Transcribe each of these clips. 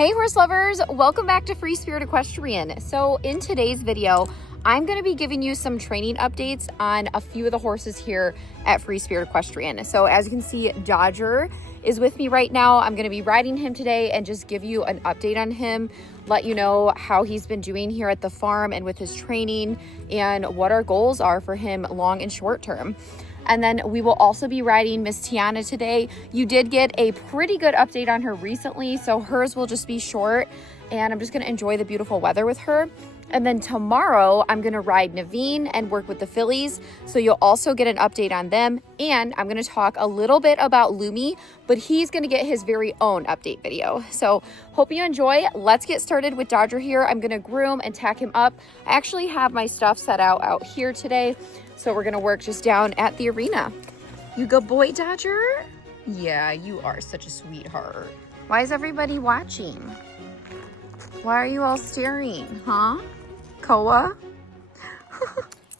Hey horse lovers, welcome back to Free Spirit Equestrian. So in today's video, I'm going to be giving you some training updates on a few of the horses here at Free Spirit Equestrian. So as you can see, Dodger is with me right now. I'm going to be riding him today and just give you an update on him, let you know how he's been doing here at the farm and with his training and what our goals are for him long and short term. And then we will also be riding Miss Tiana today. You did get a pretty good update on her recently, so hers will just be short, and I'm just gonna enjoy the beautiful weather with her. And then tomorrow, I'm gonna ride Naveen and work with the Fillies, so you'll also get an update on them. And I'm gonna talk a little bit about Lumi, but he's gonna get his very own update video. So hope you enjoy. Let's get started with Dodger here. I'm gonna groom and tack him up. I actually have my stuff set out here today. So we're gonna work just down at the arena. You good boy, Dodger? Yeah, you are such a sweetheart. Why is everybody watching? Why are you all staring, huh? Koa?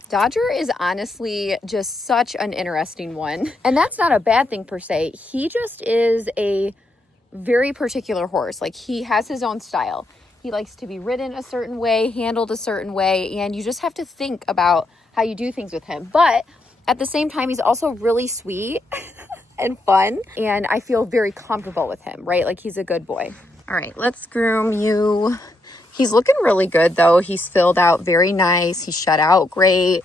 Dodger is honestly just such an interesting one. And that's not a bad thing per se. He just is a very particular horse. Like, he has his own style. He likes to be ridden a certain way, handled a certain way, and you just have to think about how you do things with him. But at the same time, he's also really sweet and fun, and I feel very comfortable with him, right? Like, he's a good boy. All right, let's groom you. He's looking really good though. He's filled out very nice. He's shut out great.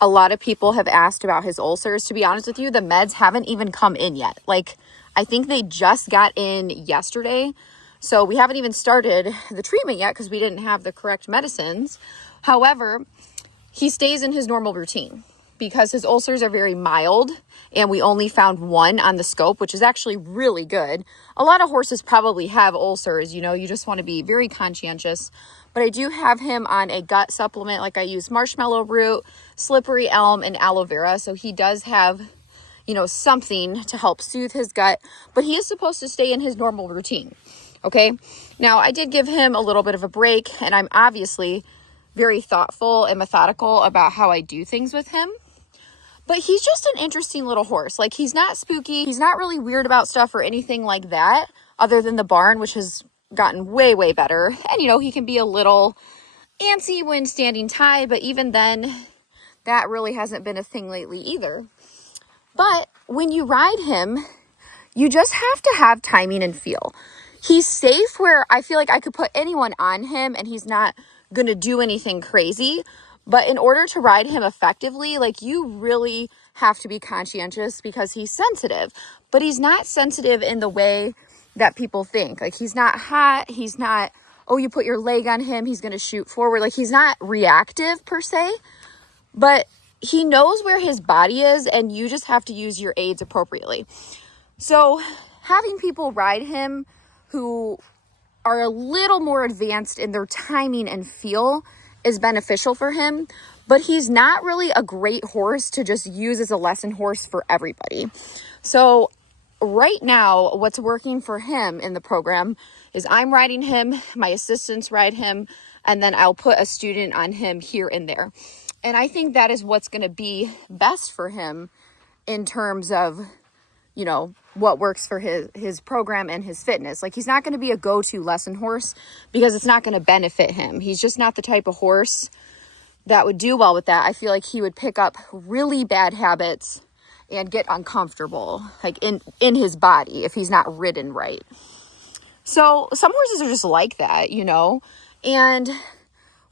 A lot of people have asked about his ulcers. To be honest with you, the meds haven't even come in yet. Like, I think they just got in yesterday. So we haven't even started the treatment yet because we didn't have the correct medicines. However, he stays in his normal routine because his ulcers are very mild, and we only found one on the scope, which is actually really good. A lot of horses probably have ulcers, you know, you just want to be very conscientious. But I do have him on a gut supplement. Like, I use marshmallow root, slippery elm, and aloe vera. So he does have, you know, something to help soothe his gut, but he is supposed to stay in his normal routine. Okay. Now, I did give him a little bit of a break, and I'm obviously very thoughtful and methodical about how I do things with him. But he's just an interesting little horse. Like, he's not spooky. He's not really weird about stuff or anything like that, other than the barn, which has gotten way, way better. And, you know, he can be a little antsy when standing tie, but even then, that really hasn't been a thing lately either. But when you ride him, you just have to have timing and feel. He's safe where I feel like I could put anyone on him and he's not going to do anything crazy. But in order to ride him effectively, like, you really have to be conscientious because he's sensitive. But he's not sensitive in the way that people think. Like, he's not hot. He's not, oh, you put your leg on him, he's going to shoot forward. Like, he's not reactive per se. But he knows where his body is, and you just have to use your aids appropriately. So having people ride him who are a little more advanced in their timing and feel is beneficial for him, but he's not really a great horse to just use as a lesson horse for everybody. So right now, what's working for him in the program is I'm riding him, my assistants ride him, and then I'll put a student on him here and there. And I think that is what's going to be best for him in terms of, you know, what works for his program and his fitness. Like, he's not going to be a go-to lesson horse because it's not going to benefit him. He's just not the type of horse that would do well with that. I feel like he would pick up really bad habits and get uncomfortable, like in his body, if he's not ridden right. So some horses are just like that, you know, and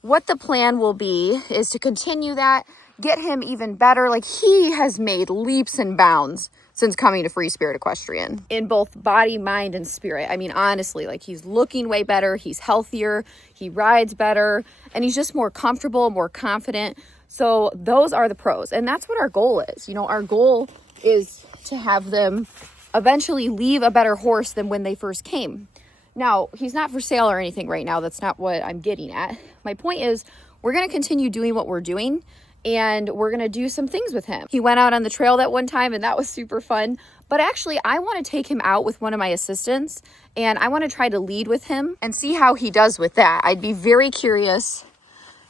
what the plan will be is to continue that, get him even better. Like, he has made leaps and bounds since coming to Free Spirit Equestrian in both body, mind, and spirit. I mean, honestly, like, he's looking way better. He's healthier. He rides better, and he's just more comfortable, more confident. So those are the pros. And that's what our goal is. You know, our goal is to have them eventually leave a better horse than when they first came. Now, he's not for sale or anything right now. That's not what I'm getting at. My point is, we're going to continue doing what we're doing, and we're going to do some things with him. He went out on the trail that one time, and that was super fun. But actually, I want to take him out with one of my assistants, and I want to try to lead with him and see how he does with that. I'd be very curious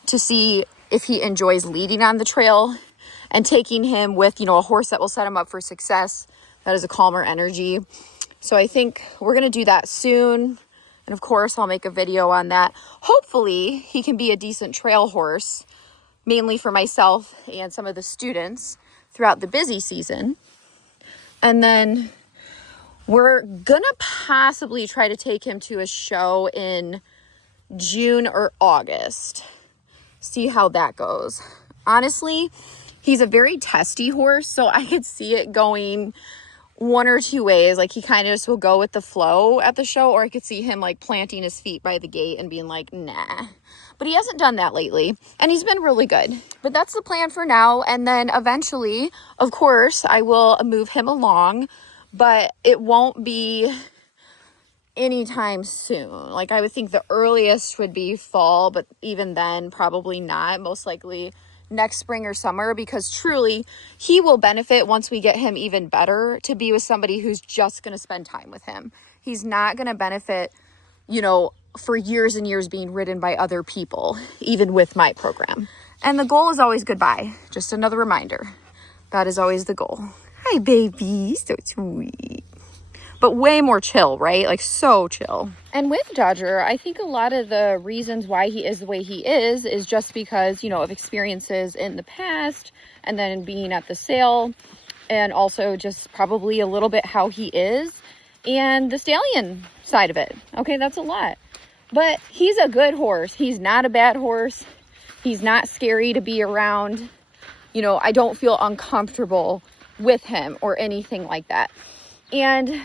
to see if he enjoys leading on the trail and taking him with, you know, a horse that will set him up for success, that is a calmer energy. So I think we're going to do that soon. And of course, I'll make a video on that. Hopefully, he can be a decent trail horse, mainly for myself and some of the students throughout the busy season. And then we're gonna possibly try to take him to a show in June or August. See how that goes. Honestly, he's a very testy horse, so I could see it going one or two ways. Like, he kind of just will go with the flow at the show, or I could see him like planting his feet by the gate and being like, nah. But he hasn't done that lately, and he's been really good. But that's the plan for now. And then eventually, of course, I will move him along, but it won't be anytime soon. Like, I would think the earliest would be fall, but even then, probably not. Most likely next spring or summer, because truly he will benefit once we get him even better to be with somebody who's just going to spend time with him. He's not going to benefit, you know, for years and years being ridden by other people, even with my program. And the goal is always goodbye. Just another reminder. That is always the goal. Hi, baby. So sweet. But way more chill, right? Like, so chill. And with Dodger, I think a lot of the reasons why he is the way he is just because, you know, of experiences in the past, and then being at the sale, and also just probably a little bit how he is, and the stallion side of it. Okay, that's a lot. But he's a good horse. He's not a bad horse. He's not scary to be around. You know, I don't feel uncomfortable with him or anything like that. And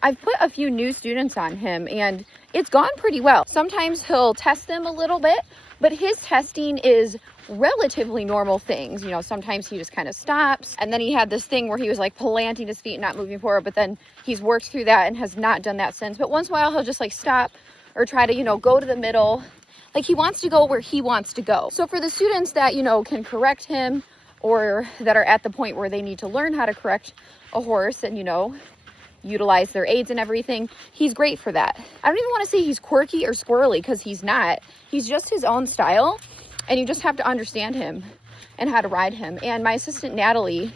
I've put a few new students on him, and it's gone pretty well. Sometimes he'll test them a little bit, but his testing is relatively normal things. You know, sometimes he just kind of stops, and then he had this thing where he was like planting his feet and not moving forward, but then he's worked through that and has not done that since. But once in a while, he'll just like stop or try to, you know, go to the middle. Like, he wants to go where he wants to go. So for the students that, you know, can correct him, or that are at the point where they need to learn how to correct a horse and, you know, utilize their aids and everything, he's great for that. I don't even want to say he's quirky or squirrely, because he's not. He's just his own style, and you just have to understand him and how to ride him. And my assistant Natalie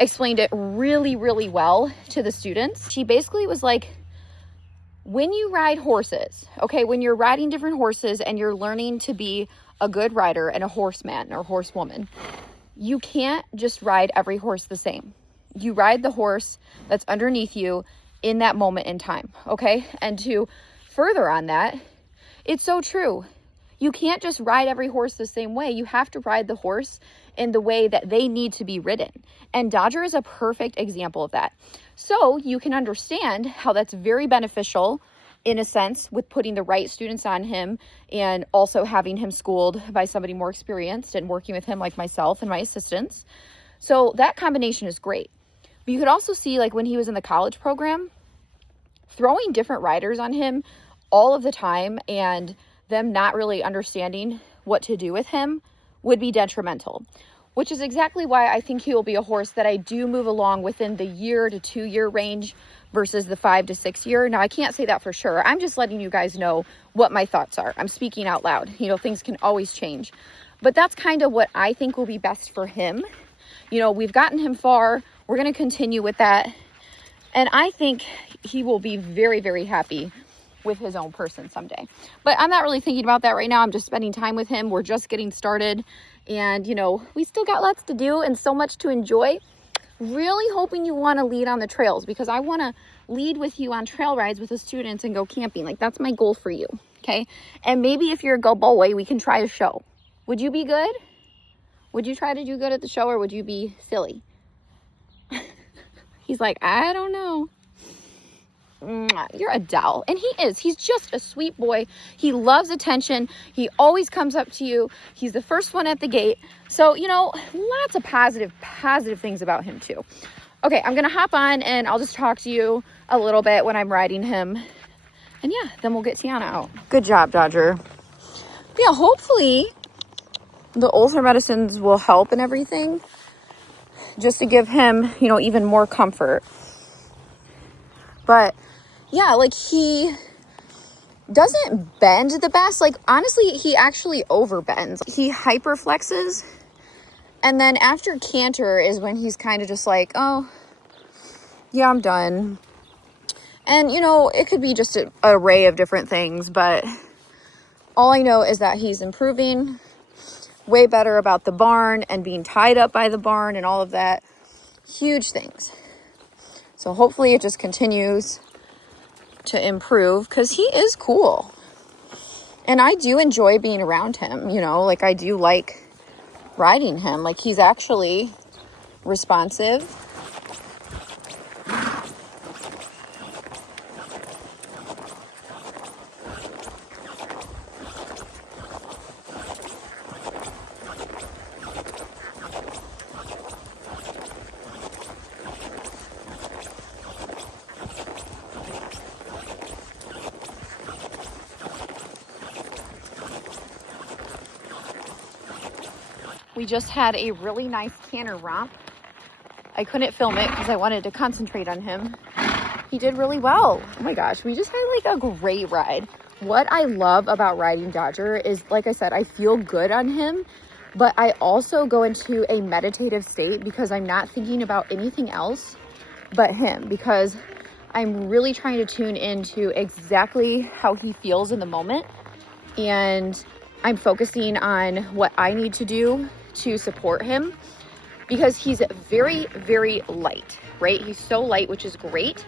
explained it really, really well to the students. She basically was like, when you ride horses, okay, when you're riding different horses and you're learning to be a good rider and a horseman or horsewoman, you can't just ride every horse the same. You ride the horse that's underneath you in that moment in time, okay? And to further on that, it's so true. You can't just ride every horse the same way. You have to ride the horse in the way that they need to be ridden. And Dodger is a perfect example of that. So you can understand how that's very beneficial in a sense with putting the right students on him, and also having him schooled by somebody more experienced and working with him like myself and my assistants. So that combination is great. But you could also see, like, when he was in the college program, throwing different riders on him all of the time and them not really understanding what to do with him would be detrimental, which is exactly why I think he will be a horse that I do move along within the 1 to 2 year range versus the 5 to 6 year. Now, I can't say that for sure. I'm just letting you guys know what my thoughts are. I'm speaking out loud. You know, things can always change. But that's kind of what I think will be best for him. You know, we've gotten him far. We're going to continue with that. And I think he will be very, very happy with his own person someday. But I'm not really thinking about that right now. I'm just spending time with him. We're just getting started. And, you know, we still got lots to do and so much to enjoy. Really hoping you want to lead on the trails, because I want to lead with you on trail rides with the students and go camping. Like, that's my goal for you. Okay. And maybe if you're a go boy, we can try a show. Would you be good? Would you try to do good at the show, or would you be silly? He's like, I don't know. You're a doll. And he is. He's just a sweet boy. He loves attention. He always comes up to you. He's the first one at the gate. So, you know, lots of positive things about him too. Okay, I'm going to hop on and I'll just talk to you a little bit when I'm riding him. And yeah, then we'll get Tiana out. Good job, Dodger. Yeah, hopefully the ulcer medicines will help and everything, just to give him, you know, even more comfort. But yeah, like, he doesn't bend the best. Like, honestly, he actually overbends. He hyperflexes. And then after canter is when he's kind of just like, oh, yeah, I'm done. And, you know, it could be just an array of different things, but all I know is that he's improving, way better about the barn and being tied up by the barn and all of that. Huge things. So hopefully it just continues to improve because he is cool. And I do enjoy being around him, you know, like I do like riding him. Like he's actually responsive. We just had a really nice canter romp. I couldn't film it because I wanted to concentrate on him. He did really well. Oh my gosh, we just had like a great ride. What I love about riding Dodger is, like I said, I feel good on him, but I also go into a meditative state because I'm not thinking about anything else but him, because I'm really trying to tune into exactly how he feels in the moment. And I'm focusing on what I need to do to support him, because he's very, very light, right? He's so light, which is great,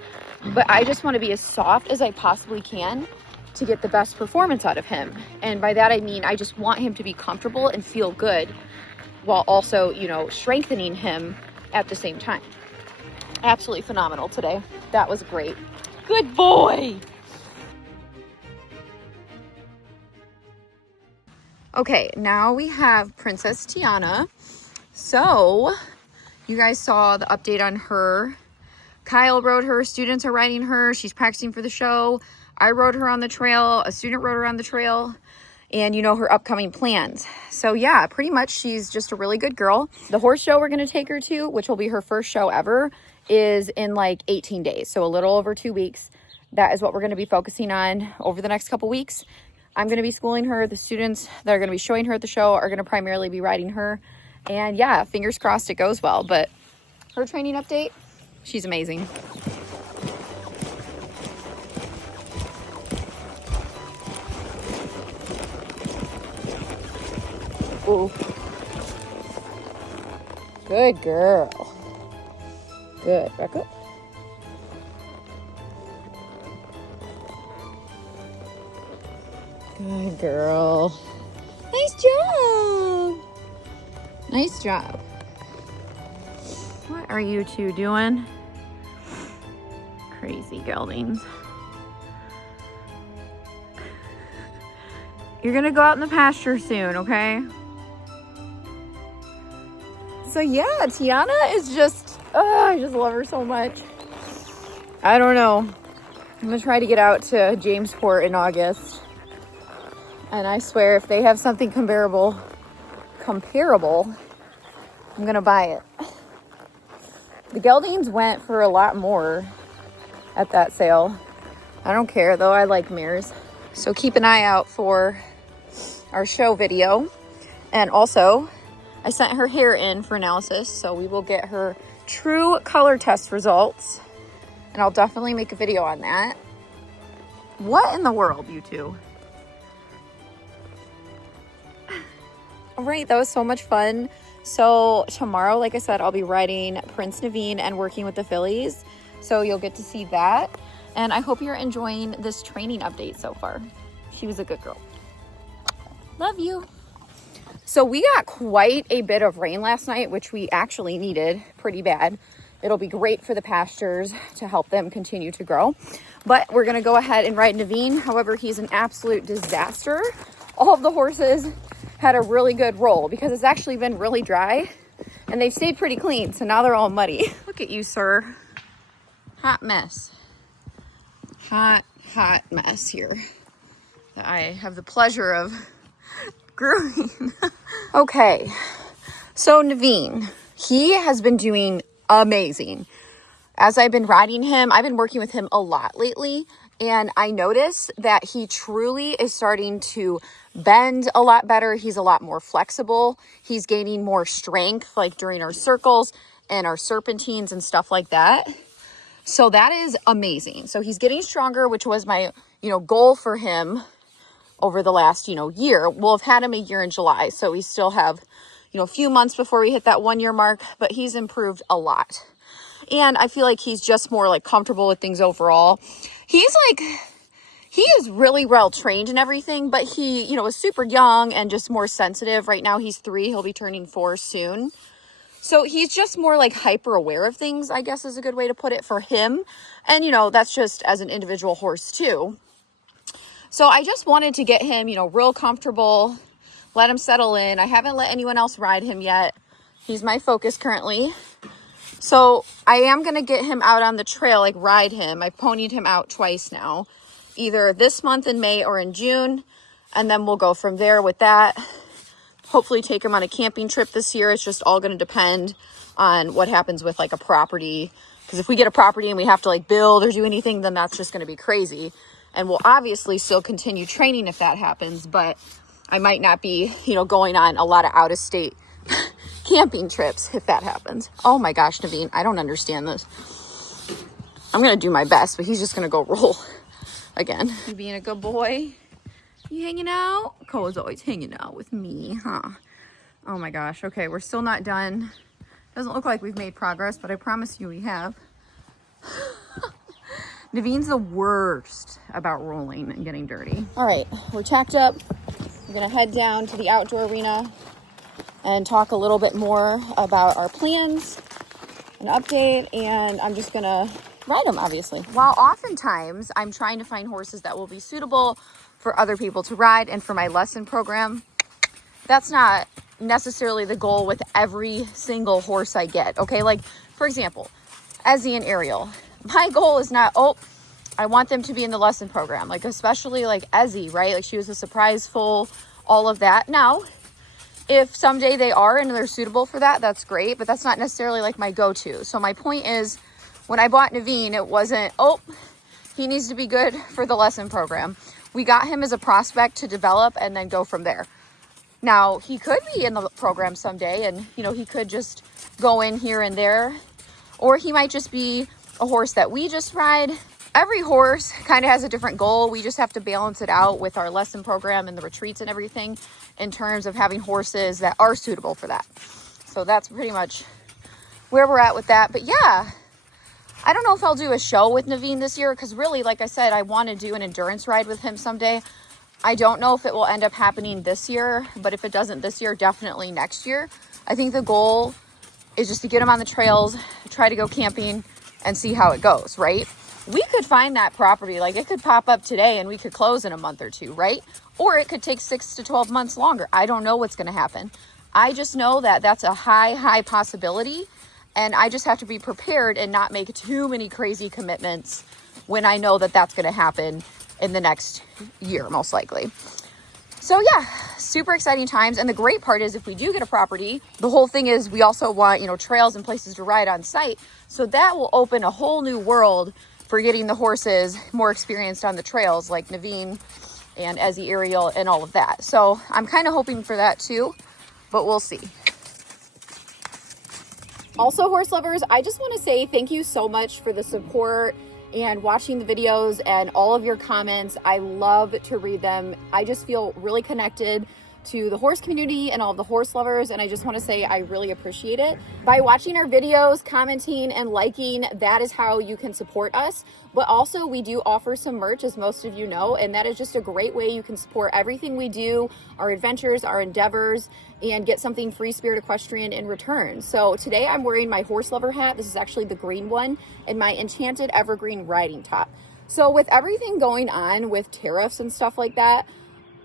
but I just want to be as soft as I possibly can to get the best performance out of him. And by that, I mean, I just want him to be comfortable and feel good while also, you know, strengthening him at the same time. Absolutely phenomenal today. That was great. Good boy. Okay, now we have Princess Tiana. So, you guys saw the update on her. Kyle rode her, students are riding her, she's practicing for the show. I rode her on the trail, a student rode her on the trail, and you know her upcoming plans. So yeah, pretty much she's just a really good girl. The horse show we're gonna take her to, which will be her first show ever, is in like 18 days, so a little over 2 weeks. That is what we're gonna be focusing on over the next couple weeks. I'm going to be schooling her. The students that are going to be showing her at the show are going to primarily be riding her. And yeah, fingers crossed it goes well. But her training update, she's amazing. Ooh. Good girl. Good. Back up. Good girl. Nice job. Nice job. What are you two doing? Crazy geldings. You're gonna go out in the pasture soon, okay? So yeah, Tiana is just, I just love her so much. I don't know. I'm gonna try to get out to Jamesport in August. And I swear, if they have something comparable, I'm gonna buy it. The geldings went for a lot more at that sale. I don't care though, I like mares. So keep an eye out for our show video. And also, I sent her hair in for analysis, so we will get her true color test results. And I'll definitely make a video on that. What in the world, you two? All right, that was so much fun. So tomorrow, like I said, I'll be riding Prince Naveen and working with the Fillies. So you'll get to see that. And I hope you're enjoying this training update so far. She was a good girl. Love you. So we got quite a bit of rain last night, which we actually needed pretty bad. It'll be great for the pastures to help them continue to grow. But we're gonna go ahead and ride Naveen. However, he's an absolute disaster. All of the horses had a really good roll because it's actually been really dry and they've stayed pretty clean. So now they're all muddy. Look at you, sir. Hot mess. Hot mess here that I have the pleasure of grooming. Okay, so Naveen, he has been doing amazing. As I've been riding him, I've been working with him a lot lately, and I notice that he truly is starting to bend a lot better. He's a lot more flexible. He's gaining more strength, like during our circles and our serpentines and stuff like that. So that is amazing. So he's getting stronger, which was my, goal for him over the last, year. We'll have had him a year in July. So we still have, a few months before we hit that 1 year mark, but he's improved a lot. And I feel like he's just more like comfortable with things overall. He is really well trained and everything, but he, is super young and just more sensitive. Right now he's 3, he'll be turning 4 soon. So he's just more like hyper aware of things, I guess is a good way to put it for him. And, that's just as an individual horse too. So I just wanted to get him, real comfortable, let him settle in. I haven't let anyone else ride him yet. He's my focus currently. So I am going to get him out on the trail, like ride him. I've ponied him out twice now, either this month in May or in June. And then we'll go from there with that. Hopefully take him on a camping trip this year. It's just all going to depend on what happens with like a property. Because if we get a property and we have to like build or do anything, then that's just going to be crazy. And we'll obviously still continue training if that happens. But I might not be, going on a lot of out-of-state camping trips if that happens. Oh my gosh, Naveen, I don't understand this. I'm going to do my best, but he's just going to go roll again. You being a good boy? You hanging out? Cole's always hanging out with me, huh? Oh my gosh. Okay, we're still not done. Doesn't look like we've made progress, but I promise you we have. Naveen's the worst about rolling and getting dirty. All right, we're tacked up. We're gonna head down to the outdoor arena and talk a little bit more about our plans, an update, and I'm just gonna ride them, obviously. While oftentimes I'm trying to find horses that will be suitable for other people to ride and for my lesson program, that's not necessarily the goal with every single horse I get, okay? Like, for example, Ezzy and Ariel. My goal is not, I want them to be in the lesson program, like especially like Ezzy, right? Like she was a surprise foal, all of that. Now, if someday they are and they're suitable for that, that's great, but that's not necessarily like my go-to. So my point is, when I bought Naveen, it wasn't, he needs to be good for the lesson program. We got him as a prospect to develop and then go from there. Now, he could be in the program someday and, he could just go in here and there, or he might just be a horse that we just ride. Every horse kind of has a different goal. We just have to balance it out with our lesson program and the retreats and everything in terms of having horses that are suitable for that. So that's pretty much where we're at with that. But yeah, I don't know if I'll do a show with Naveen this year because really, like I said, I want to do an endurance ride with him someday. I don't know if it will end up happening this year, but if it doesn't this year, definitely next year. I think the goal is just to get him on the trails, try to go camping and see how it goes, right? We could find that property, like it could pop up today and we could close in a month or two, right? Or it could take 6 to 12 months longer. I don't know what's going to happen. I just know that that's a high possibility. And I just have to be prepared and not make too many crazy commitments when I know that that's going to happen in the next year, most likely. So yeah, super exciting times. And the great part is if we do get a property, the whole thing is we also want, trails and places to ride on site. So that will open a whole new world for getting the horses more experienced on the trails like Naveen and Ezzy, Ariel, and all of that. So I'm kind of hoping for that too, but we'll see. Also, horse lovers, I just want to say thank you so much for the support and watching the videos and all of your comments. I love to read them. I just feel really connected to the horse community and all of the horse lovers, and I just want to say I really appreciate it. By watching our videos, commenting, and liking, that is how you can support us. But also we do offer some merch, as most of you know, and that is just a great way you can support everything we do, our adventures, our endeavors, and get something Free Spirit Equestrian in return. So today I'm wearing my horse lover hat. This is actually the green one, and my enchanted evergreen riding top. So with everything going on with tariffs and stuff like that,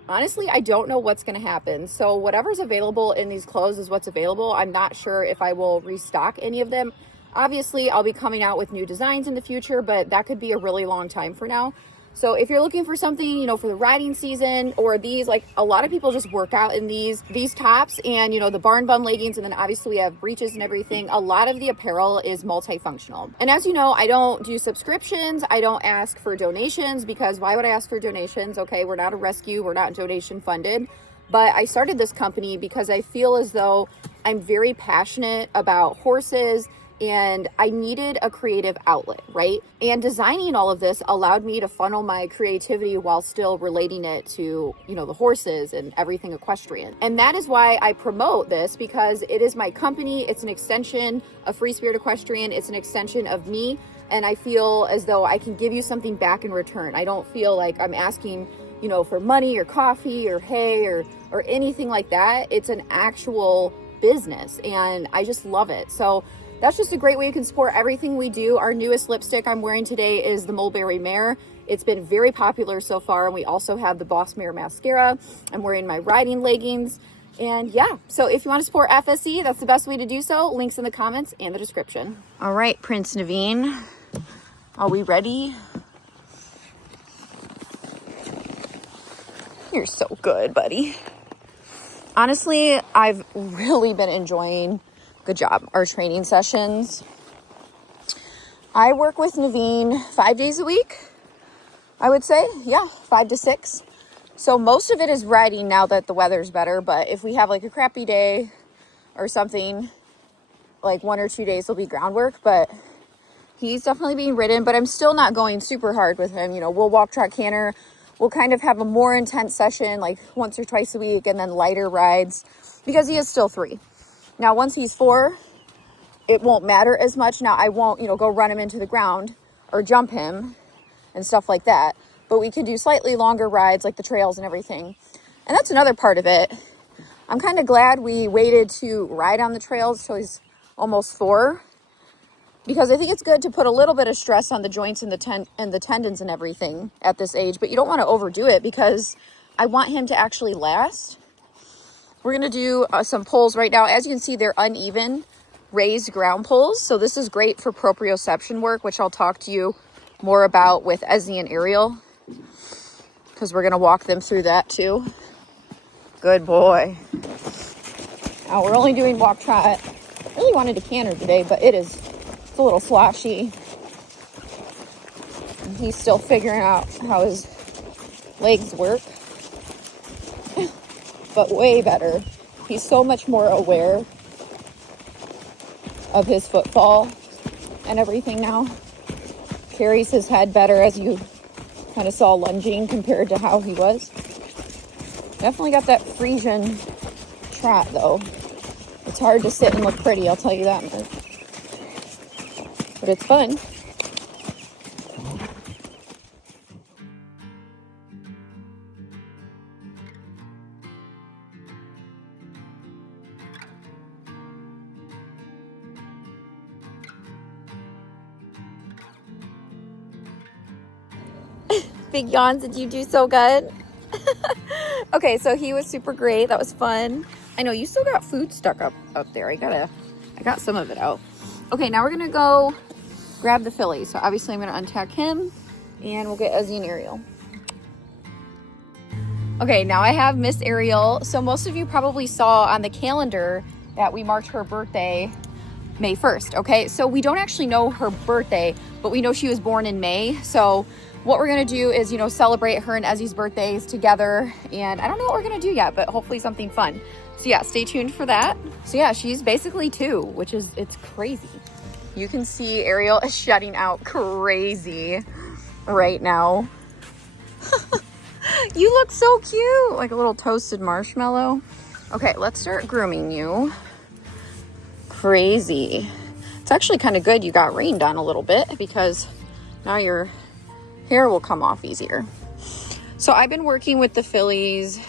honestly, I don't know what's going to happen. So whatever's available in these clothes is what's available. I'm not sure if I will restock any of them. Obviously, I'll be coming out with new designs in the future, but that could be a really long time for now. So if you're looking for something, for the riding season, or these, like a lot of people just work out in these tops and, the barn bum leggings, and then obviously we have breeches and everything. A lot of the apparel is multifunctional. And as you know, I don't do subscriptions. I don't ask for donations because why would I ask for donations? Okay, we're not a rescue. We're not donation funded. But I started this company because I feel as though I'm very passionate about horses and I needed a creative outlet, right? And designing all of this allowed me to funnel my creativity while still relating it to, you know, the horses and everything equestrian. And that is why I promote this, because it is my company. It's an extension of Free Spirit Equestrian. It's an extension of me. And I feel as though I can give you something back in return. I don't feel like I'm asking, you know, for money or coffee or hay or anything like that. It's an actual business, and I just love it. So that's just a great way you can support everything we do. Our newest lipstick I'm wearing today is the Mulberry Mare. It's been very popular so far. And we also have the Boss Mare mascara. I'm wearing my riding leggings. And yeah, so if you want to support FSE, that's the best way to do so. Links in the comments and the description. All right, Prince Naveen, are we ready? You're so good, buddy. Honestly, I've really been enjoying, good job, our training sessions. I work with Naveen 5 days a week, I would say. Yeah, 5 to 6. So most of it is riding now that the weather's better. But if we have like a crappy day or something, like 1 or 2 days will be groundwork. But he's definitely being ridden. But I'm still not going super hard with him. You know, we'll walk, trot, canter. We'll kind of have a more intense session, like once or twice a week, and then lighter rides, because he is still 3. Now, once he's 4, it won't matter as much. Now, I won't, you know, go run him into the ground or jump him and stuff like that. But we can do slightly longer rides, like the trails and everything. And that's another part of it. I'm kind of glad we waited to ride on the trails till he's almost 4. Because I think it's good to put a little bit of stress on the joints and the tendons and everything at this age. But you don't want to overdo it, because I want him to actually last. We're going to do some pulls right now. As you can see, they're uneven raised ground pulls. So this is great for proprioception work, which I'll talk to you more about with Ezzy and Ariel, because we're going to walk them through that too. Good boy. Now we're only doing walk trot. I really wanted to canter today, but it's a little sloshy. And he's still figuring out how his legs work. But way better. He's so much more aware of his footfall and everything now. Carries his head better, as you kind of saw lunging compared to how he was. Definitely got that Friesian trot though. It's hard to sit and look pretty, I'll tell you that much. But it's fun. Big yawns, did you do so good? Okay, so he was super great. That was fun. I know you still got food stuck up there. I got some of it out. Okay, now we're gonna go grab the filly. So obviously I'm gonna untack him and we'll get Ezzy and Ariel. Okay, now I have Miss Ariel. So most of you probably saw on the calendar that we marked her birthday May 1st. Okay, so we don't actually know her birthday, but we know she was born in May. So what we're gonna do is, you know, celebrate her and Ezzy's birthdays together. And I don't know what we're gonna do yet, but hopefully something fun. So yeah, stay tuned for that. So yeah, she's basically 2, which is, it's crazy. You can see Ariel is shutting out crazy right now. You look so cute, like a little toasted marshmallow. Okay, let's start grooming you. Crazy. It's actually kind of good you got rained on a little bit, because now your hair will come off easier. So I've been working with the fillies,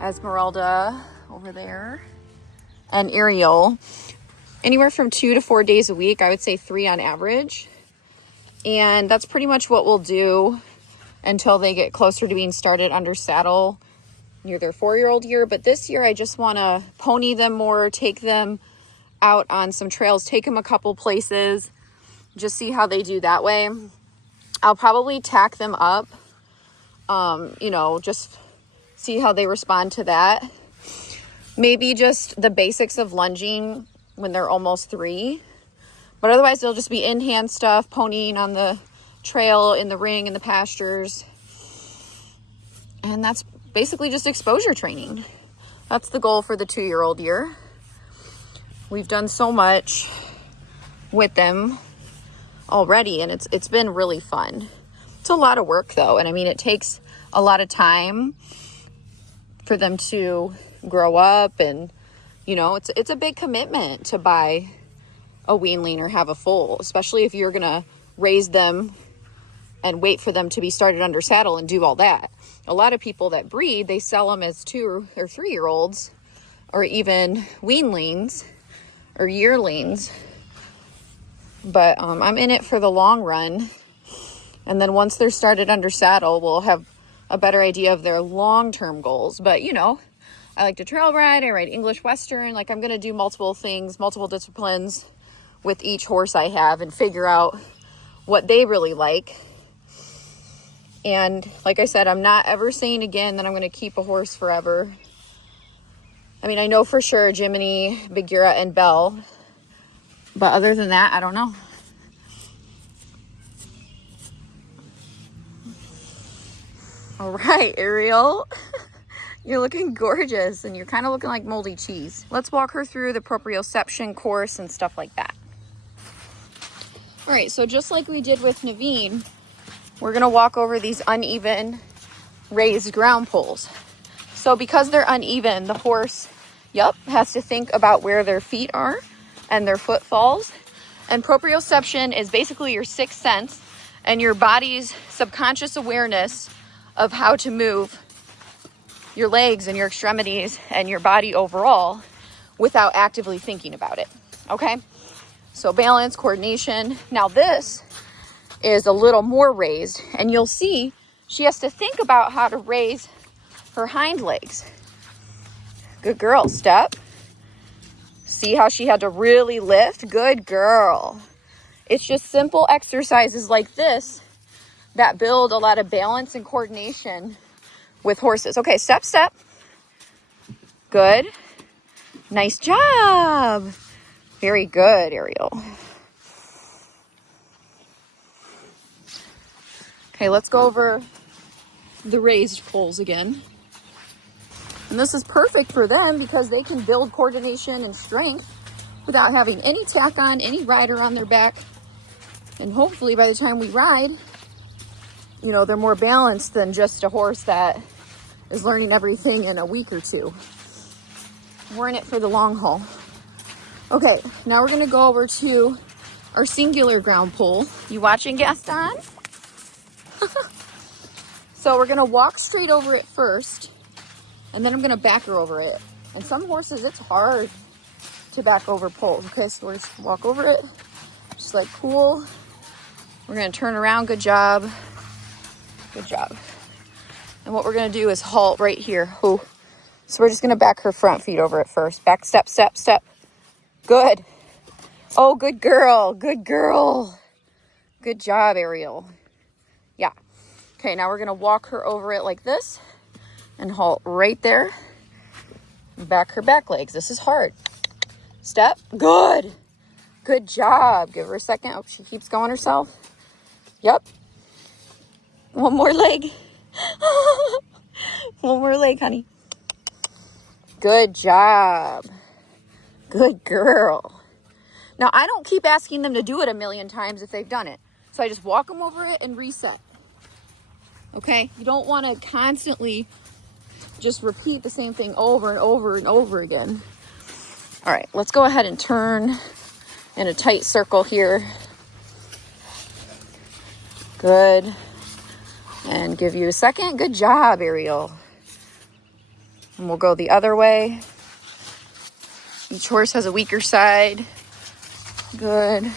Esmeralda over there, and Ariel, anywhere from 2 to 4 days a week. I would say 3 on average. And that's pretty much what we'll do until they get closer to being started under saddle near their 4-year-old year. But this year I just want to pony them more, take them out on some trails, take them a couple places, just see how they do that way. I'll probably tack them up, you know, just see how they respond to that. Maybe just the basics of lunging when they're almost 3. But otherwise, they'll just be in-hand stuff, ponying on the trail, in the ring, in the pastures. And that's basically just exposure training. That's the goal for the 2-year-old year. We've done so much with them already, and it's been really fun. It's a lot of work though, and I mean, it takes a lot of time for them to grow up, and you know, it's a big commitment to buy a weanling or have a foal, especially if you're gonna raise them and wait for them to be started under saddle and do all that. A lot of people that breed, they sell them as 2 or 3 year olds, or even weanlings or yearlings. But I'm in it for the long run. And then once they're started under saddle, we'll have a better idea of their long-term goals. But, you know, I like to trail ride. I ride English Western. Like, I'm going to do multiple things, multiple disciplines with each horse I have and figure out what they really like. And like I said, I'm not ever saying again that I'm going to keep a horse forever. I mean, I know for sure Jiminy, Bagheera, and Belle. But other than that, I don't know. All right, Ariel. You're looking gorgeous, and you're kind of looking like moldy cheese. Let's walk her through the proprioception course and stuff like that. All right, so just like we did with Naveen, we're going to walk over these uneven raised ground poles. So because they're uneven, the horse, has to think about where their feet are and their footfalls. And proprioception is basically your sixth sense and your body's subconscious awareness of how to move your legs and your extremities and your body overall without actively thinking about it. Okay? So balance, coordination. Now this is a little more raised, and you'll see she has to think about how to raise her hind legs. Good girl. Step. See how she had to really lift? Good girl. It's just simple exercises like this that build a lot of balance and coordination with horses. Okay, step, step. Good. Nice job. Very good, Ariel. Okay, let's go over the raised poles again. And this is perfect for them because they can build coordination and strength without having any tack on, any rider on their back. And hopefully by the time we ride, you know, they're more balanced than just a horse that is learning everything in a week or two. We're in it for the long haul. Okay, now we're gonna go over to our singular ground pole. You watching, Gaston? So we're gonna walk straight over it first, and then I'm gonna back her over it. And some horses, it's hard to back over poles. Okay, so we're just walk over it, just like cool. We're gonna turn around, good job. Good job. And what we're gonna do is halt right here. Ooh. So we're just gonna back her front feet over it first. Back, step, step, step. Good. Oh, good girl, good girl. Good job, Ariel. Yeah. Okay, now we're gonna walk her over it like this and halt right there. Back her back legs. This is hard. Step. Good. Good job. Give her a second. Oh, she keeps going herself. Yep. One more leg. One more leg, honey. Good job. Good girl. Now, I don't keep asking them to do it a million times if they've done it. So I just walk them over it and reset. Okay? You don't want to constantly just repeat the same thing over and over and over again. All right, let's go ahead and turn in a tight circle here. Good. And give you a second. Good job, Ariel. And we'll go the other way. Each horse has a weaker side. Good.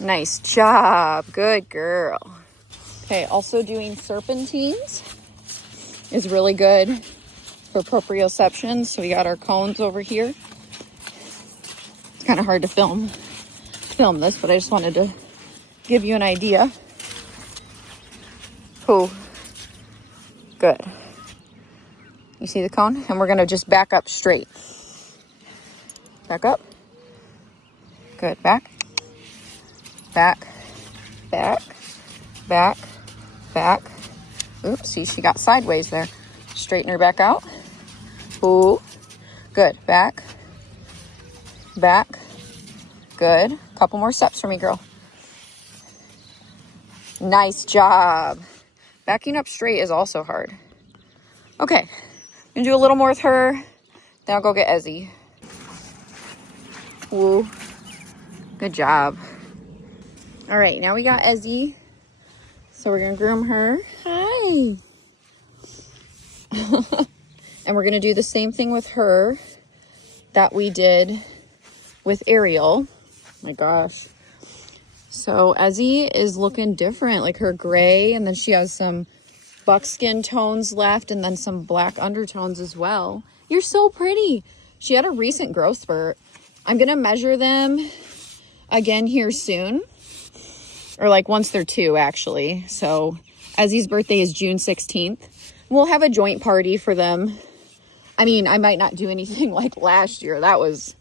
Nice job. Good girl. Okay, also doing serpentines is really good for proprioception. So we got our cones over here. It's kind of hard to film this, but I just wanted to give you an idea. Cool. Good. You see the cone? And we're going to just back up straight. Back up. Good. Back. Back. Back. Back. Back. Oops, see, she got sideways there. Straighten her back out. Ooh. Good. Back. Back. Good. Couple more steps for me, girl. Nice job. Backing up straight is also hard. Okay. I'm gonna do a little more with her. Then I'll go get Ezzy. Woo. Good job. All right, now we got Ezzy. So we're gonna groom her. Hi. And we're gonna do the same thing with her that we did with Ariel. Oh my gosh. So Ezzy is looking different, like her gray, and then she has some buckskin tones left and then some black undertones as well. You're so pretty. She had a recent growth spurt. I'm gonna measure them again here soon, or like once they're 2 actually. So Ezzy's birthday is June 16th. We'll have a joint party for them. I mean, I might not do anything like last year. That was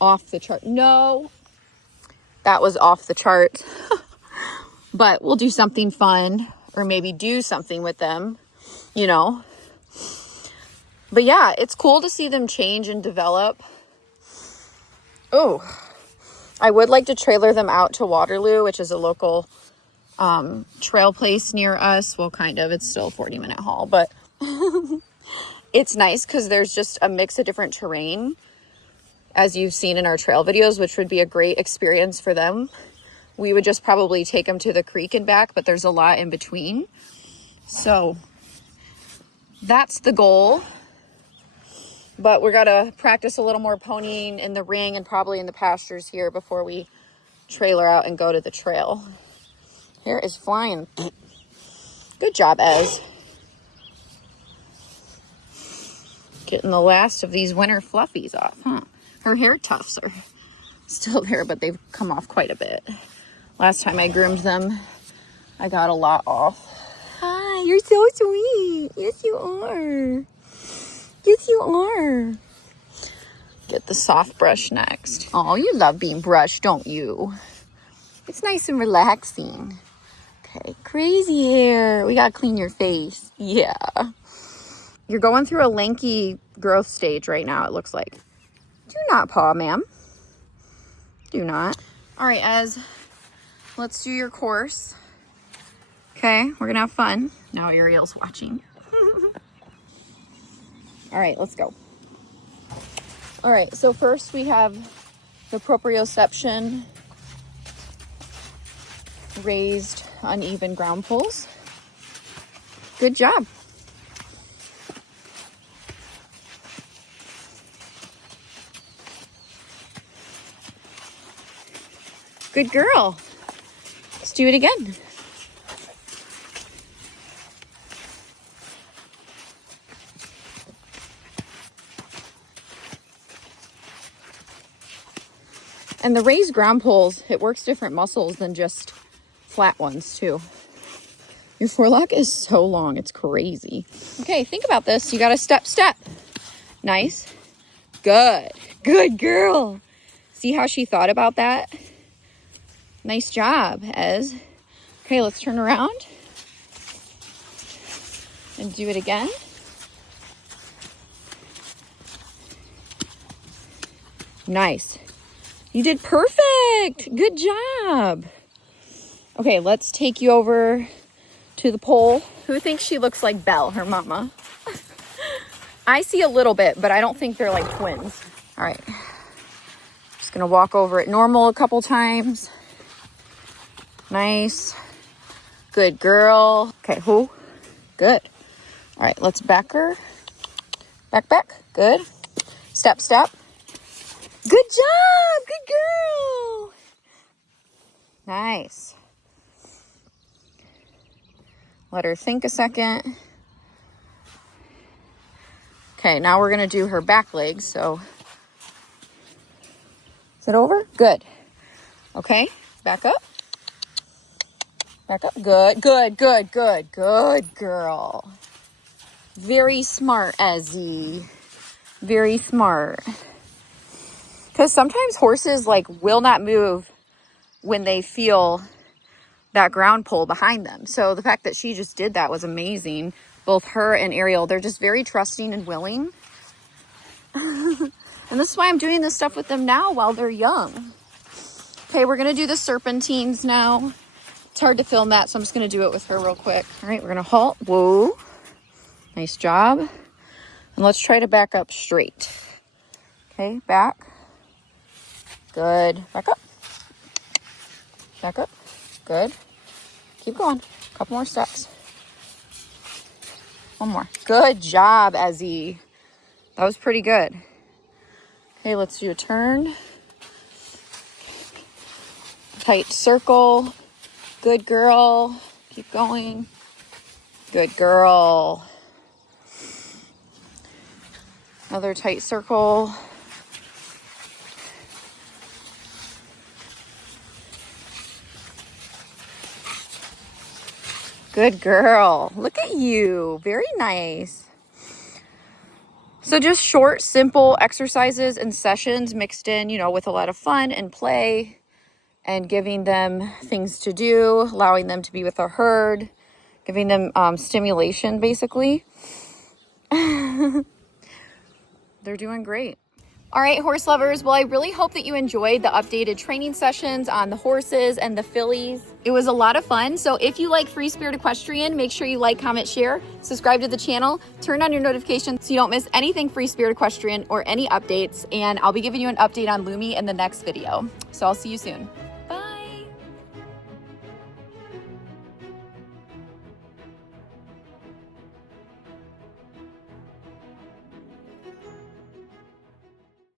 off the chart. No, that was off the chart. But we'll do something fun, or maybe do something with them, you know. But yeah, it's cool to see them change and develop. Oh, I would like to trailer them out to Waterloo, which is a local trail place near us. Well, kind of. It's still a 40-minute haul, but it's nice because there's just a mix of different terrain, as you've seen in our trail videos, which would be a great experience for them. We would just probably take them to the creek and back, but there's a lot in between. So that's the goal. But we're gonna practice a little more ponying in the ring and probably in the pastures here before we trailer out and go to the trail. Hair is flying. Good job, Ez. Getting the last of these winter fluffies off, huh? Her hair tufts are still there, but they've come off quite a bit. Last time I groomed them, I got a lot off. Hi, you're so sweet. Yes, you are. Yes, you are. Get the soft brush next. Oh, you love being brushed, don't you? It's nice and relaxing. Okay, crazy hair. We gotta clean your face. Yeah. You're going through a lanky growth stage right now, it looks like. Do not paw, ma'am. Do not. All right, Ez, let's do your course. Okay, we're gonna have fun. Now Ariel's watching. All right, let's go. All right, so first we have the proprioception raised uneven ground pulls. Good job. Good girl. Let's do it again. And the raised ground pulls, it works different muscles than just flat ones too. Your forelock is so long, it's crazy. Okay, think about this. You gotta step. Nice. Good. Good girl. See how she thought about that? Nice job, Ez. Okay, let's turn around and do it again. Nice. You did perfect. Good job. Okay, let's take you over to the pole. Who thinks she looks like Belle, her mama? I see a little bit, but I don't think they're like twins. All right. Just gonna walk over it normal a couple times. Nice. Good girl. Okay, who? Good. All right, let's back her. Back. Good. Step. Good job. Good girl. Nice. Let her think a second. Okay, now we're going to do her back legs. So, is it over? Good. Okay, back up. Back up. Good girl. Very smart, Ezzy. Very smart. Because sometimes horses like will not move when they feel that ground pull behind them. So the fact that she just did that was amazing. Both her and Ariel, they're just very trusting and willing. And this is why I'm doing this stuff with them now while they're young. Okay, we're gonna do the serpentines now. It's hard to film that, so I'm just gonna do it with her real quick. All right, we're gonna halt. Whoa, nice job. And let's try to back up straight. Okay, back. Good, back up. Back up, good. Keep going, a couple more steps. One more. Good job, Ezzy. That was pretty good. Okay, let's do a turn. Tight circle. Good girl. Keep going. Good girl. Another tight circle. Good girl. Look at you. Very nice. So just short, simple exercises and sessions mixed in, you know, with a lot of fun and play and giving them things to do, allowing them to be with a herd, giving them stimulation, basically. They're doing great. All right, horse lovers. Well, I really hope that you enjoyed the updated training sessions on the horses and the fillies. It was a lot of fun. So if you like Free Spirit Equestrian, make sure you like, comment, share, subscribe to the channel, turn on your notifications so you don't miss anything Free Spirit Equestrian or any updates. And I'll be giving you an update on Lumi in the next video. So I'll see you soon.